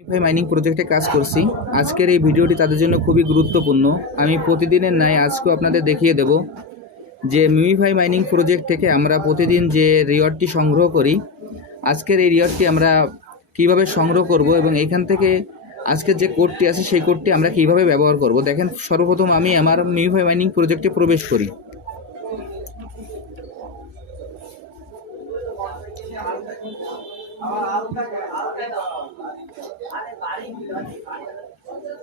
ভাই মাইনিং প্রজেক্টে কাজ করছি। আজকের এই ভিডিওটি তাদের জন্য খুবই গুরুত্বপূর্ণ। আমি প্রতিদিনের ন্যায় আজকেও আপনাদের দেখিয়ে দেব যে মিমিফাই মাইনিং প্রজেক্ট থেকে আমরা প্রতিদিন যে রিওয়ার্ডটি সংগ্রহ করি, আজকের এই রিওয়ার্ডটি আমরা কীভাবে সংগ্রহ করব এবং এখান থেকে আজকের যে কোডটি আছে, সেই কোডটি আমরা কীভাবে ব্যবহার করব। দেখেন, সর্বপ্রথম আমি আমার মিমিফাই মাইনিং প্রজেক্টে প্রবেশ করি।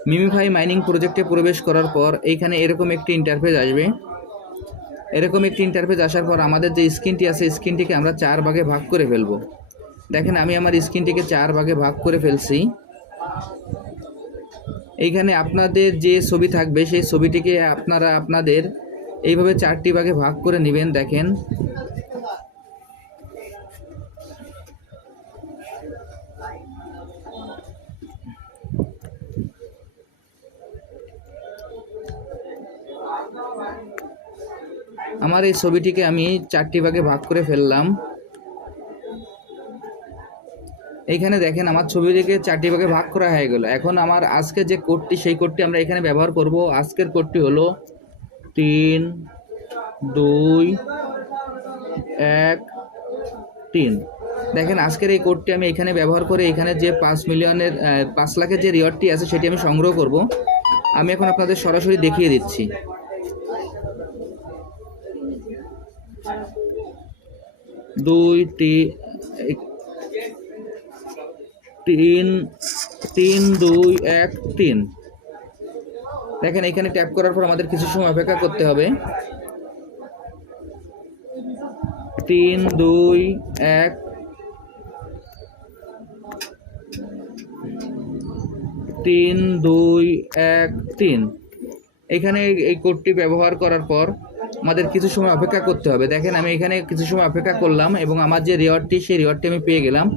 মিমিফাই মাইনিং প্রজেক্টে প্রবেশ করার পর এইখানে এরকম একটি ইন্টারফেস আসবে। এরকম একটি ইন্টারফেস আসার পর আমাদের যে স্ক্রিনটি আছে, স্ক্রিনটিকে আমরা চার ভাগে ভাগ করে ফেলব। দেখেন, আমি আমার স্ক্রিনটিকে চার ভাগে ভাগ করে ফেলছি। এইখানে আপনাদের যে ছবি থাকবে, সেই ছবিটিকে আপনারা আপনাদের এইভাবে চারটি ভাগে ভাগ করে নেবেন, দেখেন। আমার এই ছবিটিকে আমি চারটি ভাগে ভাগ করে ফেললাম। এইখানে দেখেন, আমার ছবিটিকে চারটি ভাগে ভাগ করা হয়ে গেল। এখন আমার আজকে যে কোডটি, সেই কোডটি আমরা এখানে ব্যবহার করব। আজকের কোডটি হলো তিন, দুই, এক, তিন। দেখেন, আজকের এই কোডটি আমি এখানে ব্যবহার করে এখানে যে পাঁচ মিলিয়নের পাঁচ লাখের যে রিওয়ার্ডটি আছে, সেটি আমি সংগ্রহ করব। আমি এখন আপনাদের সরাসরি দেখিয়ে দিচ্ছি। দুই তিন তিন, দুই, এক, তিন। দেখেন, এখানে ট্যাপ করার পর আমাদের কিছু সময় অপেক্ষা করতে হবে। তিন, দুই, এক, তিন, দুই, এক, তিন। এখানে এই কোডটি ব্যবহার করার পর আমাদের কিছু সময় অপেক্ষা করতে হবে। দেখেন, আমি এখানে কিছু সময় অপেক্ষা করলাম এবং আমার যে রিওয়ার্ডটি সেই রিওয়ার্ডটি আমি পেয়ে গেলাম।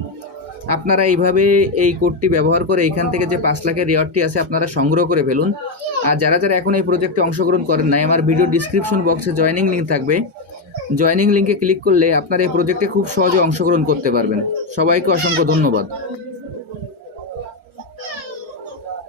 আপনারা এইভাবে এই কোডটি ব্যবহার করে এখান থেকে যে পাঁচ লাখের রিওয়ার্ডটি আছে, আপনারা সংগ্রহ করে ফেলুন। আর যারা যারা এখন এই প্রজেক্টে অংশগ্রহণ করেন নাই, আমার ভিডিও ডিসক্রিপশন বক্সে জয়েনিং লিঙ্ক থাকবে। জয়েনিং লিঙ্কে ক্লিক করলে আপনারা এই প্রজেক্টে খুব সহজে অংশগ্রহণ করতে পারবেন। সবাইকে অসংখ্য ধন্যবাদ।